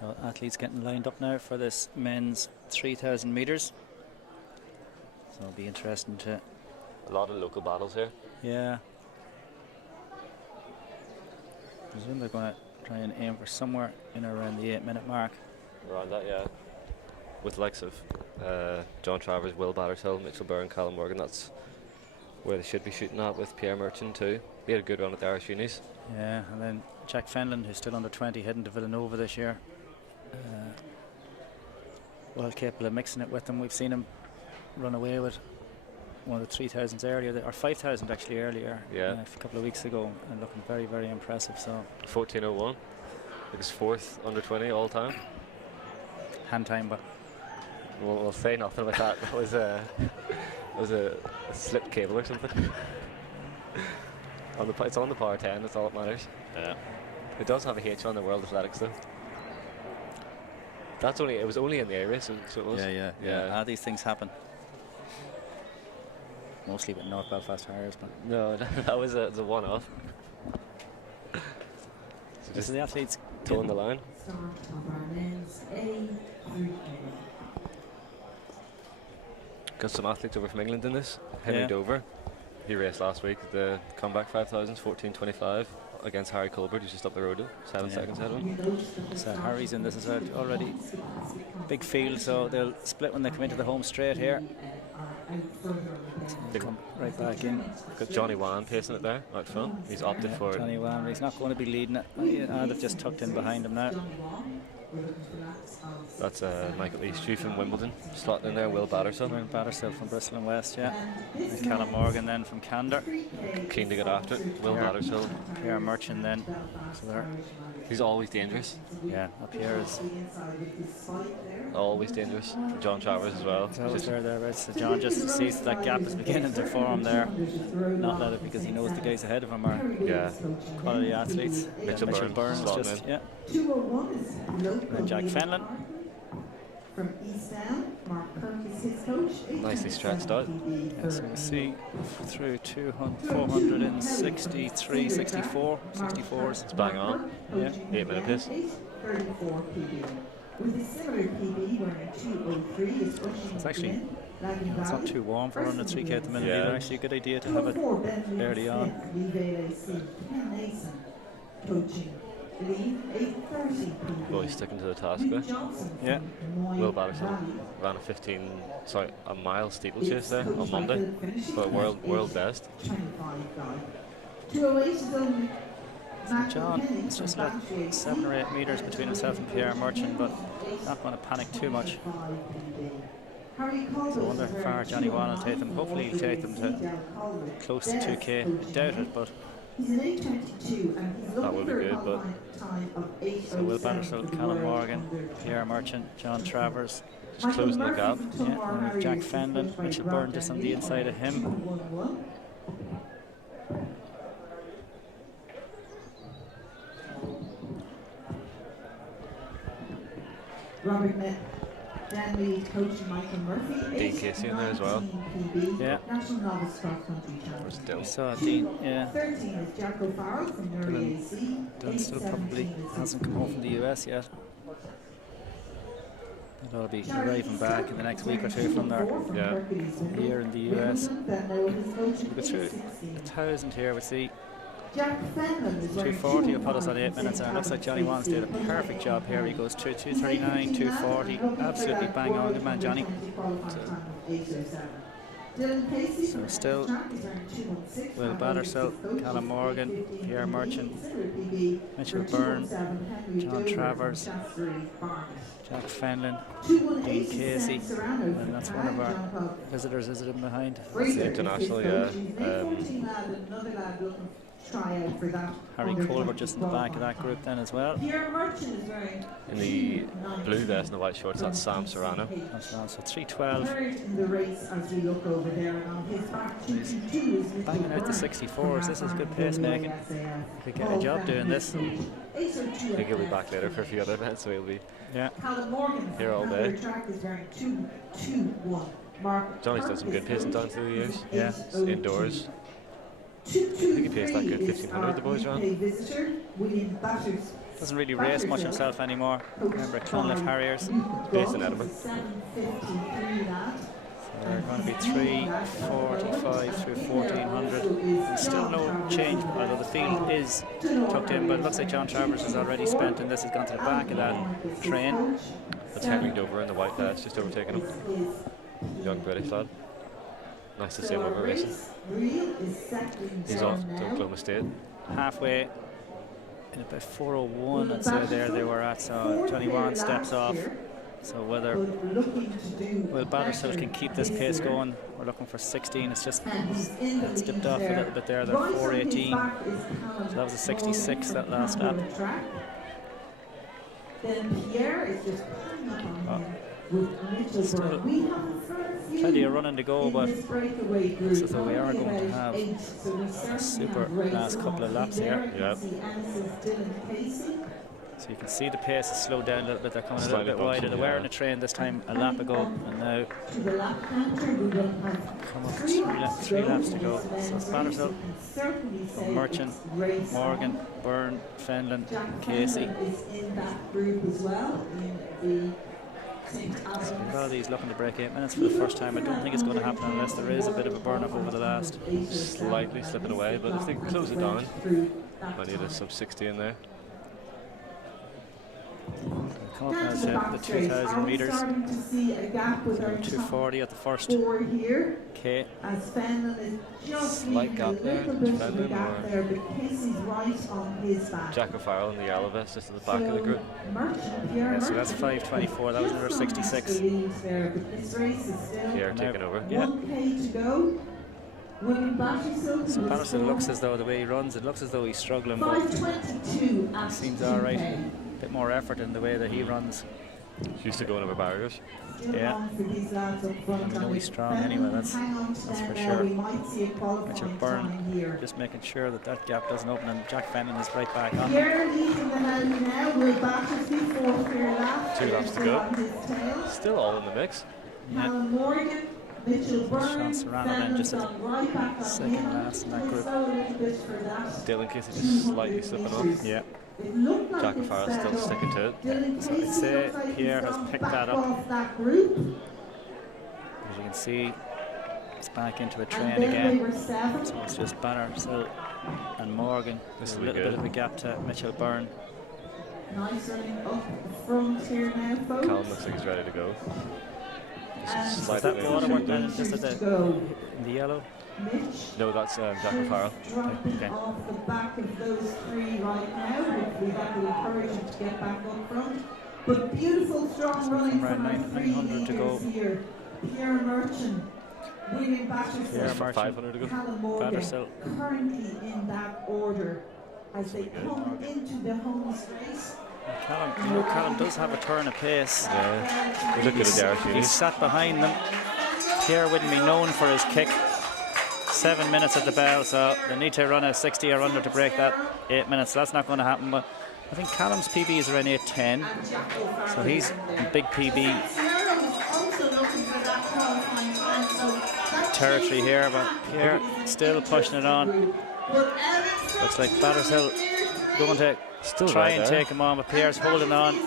So athletes getting lined up now for this men's 3,000 metres. So it'll be interesting to... A lot of local battles here. Yeah. I presume they're going to try and aim for somewhere in around the 8-minute mark. Around that, yeah. With the likes of John Travers, Will Battershill, Mitchell Byrne, Callum Morgan, that's where they should be shooting at, with Pierre Merchant too. He had a good run at the Irish Unis. Yeah, and then Jack Fenlon, who's still under 20, heading to Villanova this year. Well capable of mixing it with them. We've seen him run away with one of the 3,000s earlier, or 5,000 actually earlier, a couple of weeks ago, and looking very, very impressive. So 14:01, his 4th under 20 all time. Hand time, but we'll say nothing about that. That was a slipped cable or something. It's on the power 10. That's all that matters. Yeah. It does have a H on the World Athletics though. It was only in the area, so it was. Yeah. These things happen. Mostly with North Belfast Harriers, but no, that was a one-off. So just the athletes toeing the line. Got some athletes over from England in this. Henry Dover, he raced last week at the comeback 5,000s, 14:25 against Harry Colbert, who's just up the road, 7 seconds ahead of him. So Harry's in this as well already. Big field, so they'll split when they come into the home straight here. They come right back in. Got Johnny Wan pacing it there out front. He's opted for Johnny Wan. He's not going to be leading it. They've just tucked in behind him now. That's Michael Eastry from Wimbledon, slotting in there. Will Battershill. Will Battershill from Bristol and West, yeah. And Callum Morgan then from Candor. Keen to get after it. Will Battershill. Pierre Merchant then. So he's always dangerous. Yeah, up here is always dangerous. John Travers as well. Just there, right? So John just sees that gap is beginning to form there. Not let it, because he knows the guys ahead of him are quality athletes. Mitchell Burns just and Jack Fenlon. From East Down, Mark Kirk is his coach. Nicely stretched out. So we see through 463, 64, 64s. It's bang on. Yeah. 8-minute pace. 34 PB. With a similar PB running 2:03 is pushing. It's actually it's not too warm for running a 3K at the minute. Either. Actually, a good idea to have it early on. Coaching. Boy, sticking to the task there. Yeah. Will Battershill ran a mile steeplechase there on Monday for world best. John, it's just about 7 or 8 metres between himself and Pierre Merchant, but not going to panic too much. So I wonder how far Johnny Wan will take them. Hopefully he'll take them to close to 2K. I doubt it, but that would be good. But so Will Battershill, Callum Morgan, Pierre Merchant, John Travers. Just closing the gap. Yeah, and Jack Fenlon, Mitchell Byrne just on the inside of him. Robert Danley, coach Michael Murphy. Dean Casey in there as well. Yeah. National Novice Cross Country Champion. We saw Dean, 13 is Jacko Farrell from Newry AC. Dylan still probably hasn't come home from the US yet. That'll be arriving back in the next week or two from there. Yeah. Here in the US. We'll go through 1,000 here. We see 240 will put us on 8 minutes, and it looks like Johnny Wan's doing a perfect job here. He goes through 239, 240, absolutely bang on. Good man, Johnny. So still Will Battershill, Callum Morgan, Pierre Merchant, Mitchell Byrne, John Travers, Jack Fenlon, Dean Casey, and that's one of our visitors visiting behind. That's the international, yeah. Harry Colbert just in the back of that group then as well. In the blue vest and the white shorts, that's Sam Serrano. So 312. He's banging out the 64s. This is good pace making. He get a job doing this. I think he'll be back later for a few other events, so he'll be here all day. Johnny's done some good pacing down through the years. Yeah. Indoors. I think he paced that good 1,500 the boys ran. Doesn't really race much himself anymore. Remember Clonliffe Harriers. Based in Edinburgh. So they're going to be 3:45 through 1400. There's still no change, although the field is tucked in, but it looks like John Travers has already spent, and this has gone to the back of that train. That's Henry Dover in the white that's just overtaken him. Young British lad. Nice to see him over racing. He's off to Oklahoma State. Halfway in about 4:01, I'd say there they were at, so 21 steps off. So whether Will Battershill can keep this pace going, we're looking for 16. It's just it's dipped off a little bit there. They're 4:18. So that was a 66 that last lap. Still plenty of running to go, but looks as though we are going to have a super last couple of laps here. Yep. So you can see the pace has slowed down a little bit. They're coming a little bit wider. They were in a train this time a lap ago, and now come up three laps to go. So it's Battershill, Merchant, Morgan, Byrne, Fenlon, Casey. So a lot of these looking to break 8 minutes for the first time. I don't think it's going to happen unless there is a bit of a burn up over the last. Slightly slipping away, but if they can close it down, might need a sub 60 in there. Come up now to the 2,000 metres. So 240 at the first. Okay. Slight gap there. Fenlon or Jack O'Farrell in the yellow vest just at the back of the group. Yeah, so that's 5:24. That was number 66. Pierre taking over. Yeah. So Patterson looks as though the way he runs, it looks as though he's struggling, but he seems all right. A bit more effort in the way that he runs. He's used to going over barriers. Yeah. And we know he's strong anyway, that's for sure. Richard Byrne just making sure that that gap doesn't open, and Jack Fenton is right back on. 2 laps to go. Still all in the mix. Yeah. Sean Serrano then just at the second last in that group. Dylan Casey just slightly slipping off. Yeah. Jack O'Farrell still sticking to it. So I'd say Pierre has picked that up. As you can see, it's back into a train again. So it's just Battershill and Morgan. There's a little bit of a gap to Mitchell Byrne. Callum looks like he's ready to go. Is that Waterworth then, just at in the yellow? No, that's Jack O'Farrell. Okay. Off the back of those 3 right now. Hopefully that will encourage him to get back up front. But beautiful, strong running from our 900 to go. here. Pierre Merchant, William Pierre Battershill, Merchant, 500 to go. Callum Morgan, Battershill. currently in that order as they come into the home race. Callum does have a turn of pace. Yeah, he looked good at the Irish He's Unis. sat behind them. Pierre wouldn't be known for his kick. 7 minutes at the bell, so they need to run a 60 or under to break that 8 minutes. So that's not going to happen, but I think Callum's PB is around 8:10, so he's a big PB territory here, but Pierre still pushing it on. Looks like Battershill going to Still try right and there. take him on, but Pierre's holding on.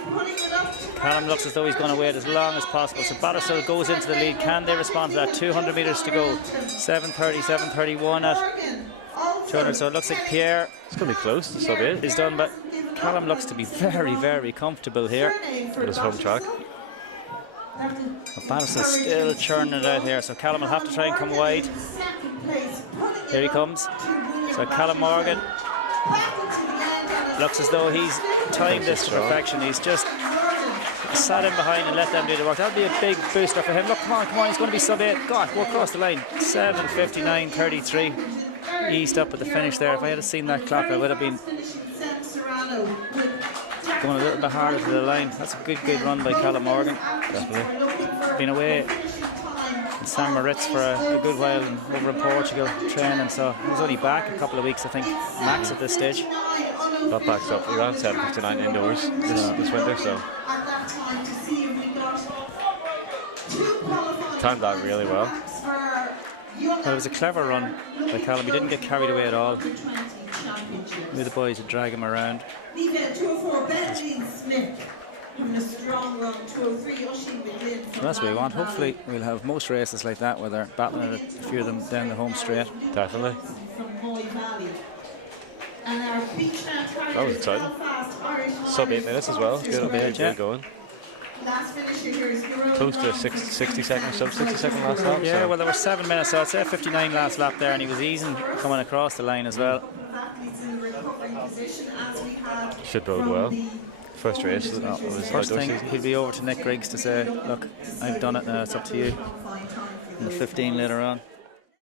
Callum looks as though he's going to wait as long as possible, so Battershill goes into the lead. Can they respond to that? 200 metres to go. 7:30, 7:31 at 200, so it looks like Pierre It's going to be close to sub 8. is done, but Callum looks to be very, very comfortable here. On his home track. But Battershill still churning it out here, so Callum will have to try and come wide. Here he comes. So Callum Morgan looks as though he's timed this to perfection. He's just sat in behind and let them do the work. That'll be a big booster for him. Look, come on, he's going to be sub 8. God, go across the line. 7:59.33. Eased up at the finish there. If I had seen that clock, I would have been going a little bit harder to the line. That's a good run by Callum Morgan. Definitely. Been away in San Moritz for a good while and over in Portugal training, so he was only back a couple of weeks, I think, max at this stage. That backs up. We ran 7:59 indoors this winter, so timed that really well. Well, it was a clever run by Callum. He didn't get carried away at all. the boys would drag him around. Niva 204, Benjamin Smith having a strong run. 203, Oisin McGlynn. So that's what we want. Hopefully we'll have most races like that where they're battling a few of them down the home straight. Definitely. From Moy Valley. And our beach That was exciting. Sub 8 minutes as well. Good going. Last finisher here is Close to 60 seconds, sub 60 second last lap. Yeah, so. well there were 7 minutes, so I'd say 59 last lap there, and he was easing coming across the line as well. Should bode well. First race, First thing, he'll be over to Nick Griggs to say, look, I've done it now, it's up to you. And the 15 later on.